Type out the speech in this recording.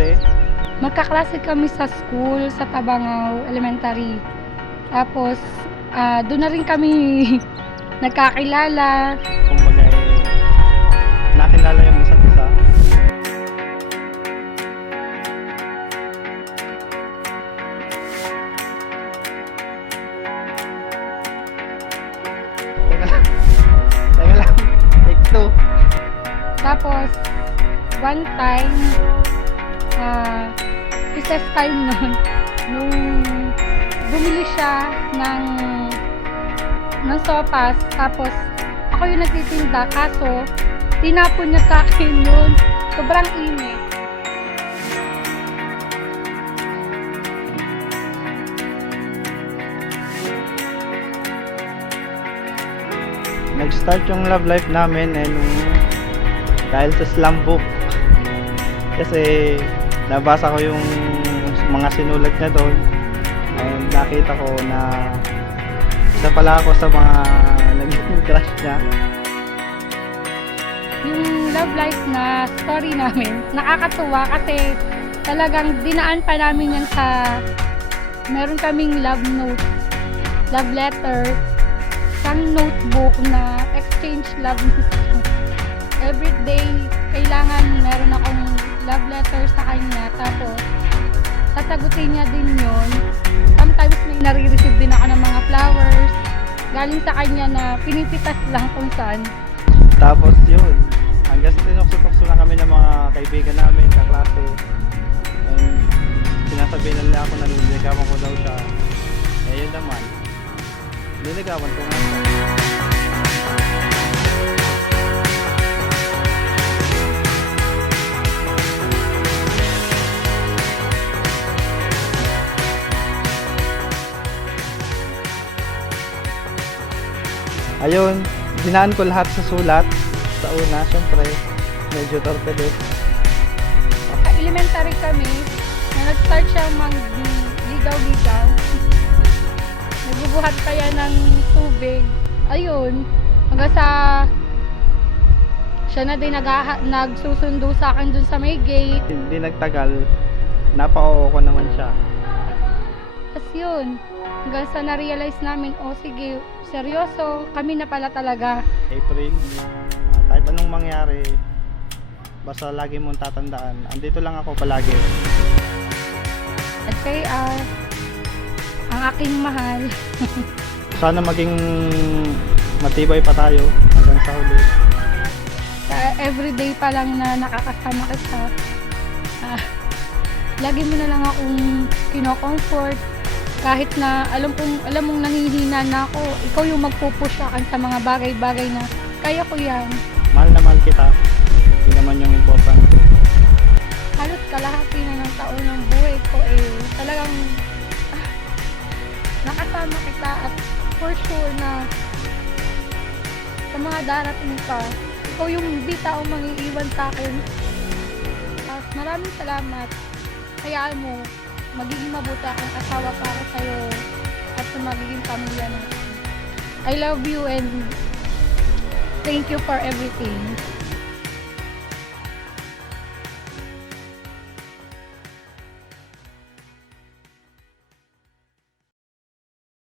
klase? Magkaklase kami sa school, sa Tabangaw Elementary. Tapos, doon na rin kami nagkakilala. Kumbaga nakilala yung isa't isa. Teka lang. Teka lang. Take two. Tapos, one time, recess time nun, nung bumili siya ng sopas, tapos ako yung nagtitinda, kaso tinapon niya sa akin yun. Sobrang init. Nag-start yung love life namin dahil sa slam book. Kasi nabasa ko yung mga sinulat niya doon and nakita ko na isa pala ako sa mga naging crush niya. Yung love life na story namin, nakakatuwa kasi talagang dinaan pa namin yan sa meron kaming love note, love letter, isang notebook na exchange love note. Every day, kailangan meron akong love letter sa kanya, tapos sasagutin niya din yun. Sometimes may nare-receive din ako ng mga flowers galing sa kanya na pinipitas lang kung saan. Tapos yun, hanggang sa tinukso-tukso na kami ng mga kaibigan namin, kaklase. And sinasabihan nila ako na nililigawan ko daw siya. Eh yun naman, nililigawan ko nga siya. Ayun, dinaan ko lahat sa sulat. Sa una, syempre, medyo torpe din. Elementary kami, na nag-start siya mag-ligaw-ligaw. Nagbubuhat pa yan ng tubig. Ayun, hanggang sa siya na din nagsusundo sa akin dun sa may gate. Hindi nagtagal, napako ko naman siya. Tapos yun, hanggang sa na-realize namin, oh sige, seryoso, kami na pala talaga. April, kahit anong mangyari, basta lagi mong tatandaan, andito lang ako palagi. At KR, ang aking mahal. Sana maging matibay pa tayo hanggang sa huli. Everyday pa lang na nakakasama kita, lagi mo na lang akong kino-comfort. Kahit na alam mong nangihina na ako, ikaw yung magpupush sa akin sa mga bagay-bagay na kaya ko yan. Mahal na mahal kita, yun naman yung importante. Halos kalahati na ng taon ng buhay ko talagang nakasama kita, at for sure na sa mga darating pa, ikaw yung di tao mangiiwan sa akin. Maraming salamat. Hayaan mo, magiging mabuti akong asawa para sa'yo at sa magiging pamilya natin. I love you and thank you for everything.